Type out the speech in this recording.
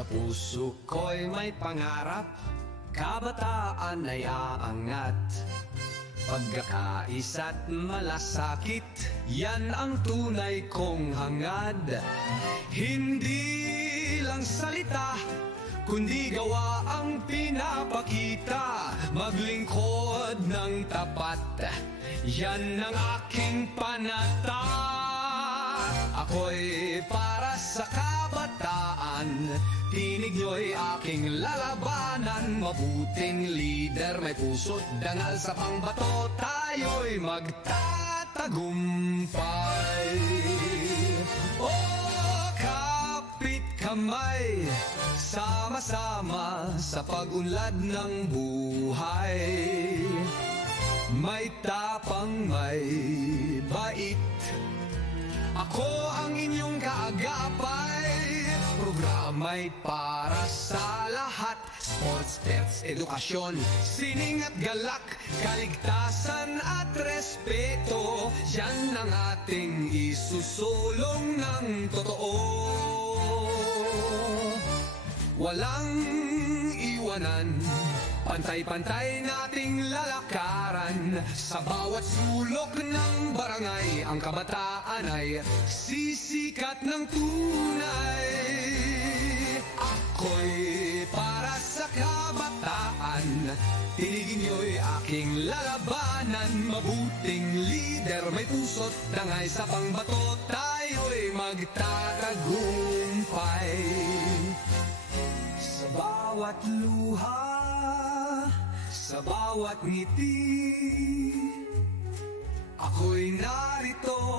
Sa puso ko'y may pangarap, kabataan ay aangat. Pagkakaisa't malasakit, yan ang tunay kong hangad. Hindi lang salita, kundi gawa ang pinapakita. Maglingkod ng tapat, yan ang aking panata. Ako'y para sa kabataan, tinig nyo'y aking lalabanan. Mabuting lider, may puso't dangal sa pangbato, tayo'y magtatagumpay. Oh, kapit kamay, sama-sama sa pag-unlad ng buhay. May tapang, may bait, ako ang inyong kaagapay. Programa'y para sa lahat, sports, pets, edukasyon, sining at galak, kaligtasan at respeto. Yan ang ating isusulong ng totoo. Walang iwanan, pantay-pantay nating lalakaran. Sa bawat sulok ng barangay, ang kabataan ay sisikat ng tunay. Ako'y para sa kabataan, tinigin nyo'y aking lalabanan. Mabuting lider, may puso't dangay sa pangbato, tayo'y magtatagumpay. Sa bawat luha, sa bawat ngiti, ako'y narito.